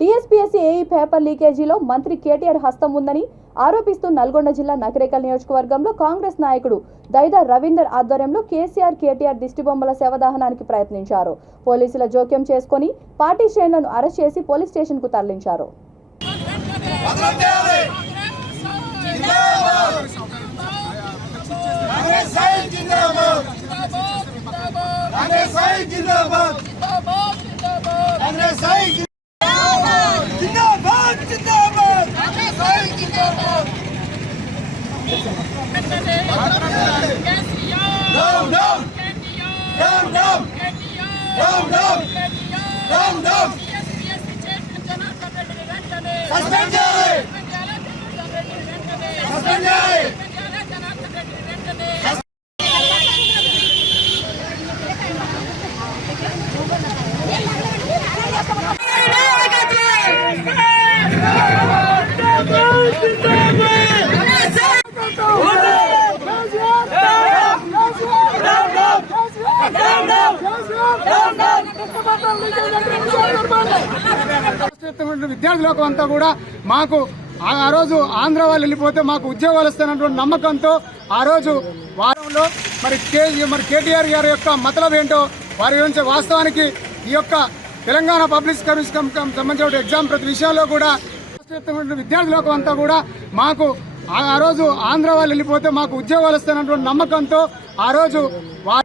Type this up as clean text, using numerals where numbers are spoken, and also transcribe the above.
TSPSC AE paper లీకేజీలో మంత్రి కేటీఆర్ హస్తం ఉందని ఆరోపిస్తూ నల్గొండ జిల్లా నకరేకల్ నియోజకవర్గంలో కాంగ్రెస్ నాయకుడు దైదా రవీందర్ ఆధ్వర్యంలో కేటీఆర్ దిష్టిబొమ్మల శవదహనానికి ప్రయత్నించారు. పోలీసుల జోక్యం చేసుకుని పార్టీ శ్రేణులను అరెస్ట్ చేసి పోలీస్ స్టేషన్ కు తరలించారు. విద్యార్థులకు అంతా కూడా మాకు ఆ రోజు ఆంధ్ర వాళ్ళు వెళ్ళిపోతే మాకు ఉద్యోగాలు వస్తాయన్నటువంటి నమ్మకంతో ఆ రోజు వారంలో మరి కేటీఆర్ గారి యొక్క మతలబ్ ఏంటో వారి గురించి వాస్తవానికి ఈ యొక్క తెలంగాణ పబ్లిక్ సర్వీస్ సంబంధించిన ఎగ్జామ్ ప్రతి విషయంలో కూడా విద్యార్థులకు అంతా కూడా మాకు ఆ రోజు ఆంధ్ర వాళ్ళు వెళ్ళిపోతే మాకు ఉద్యోగాలు వస్తాయన్నటువంటి నమ్మకంతో ఆ రోజు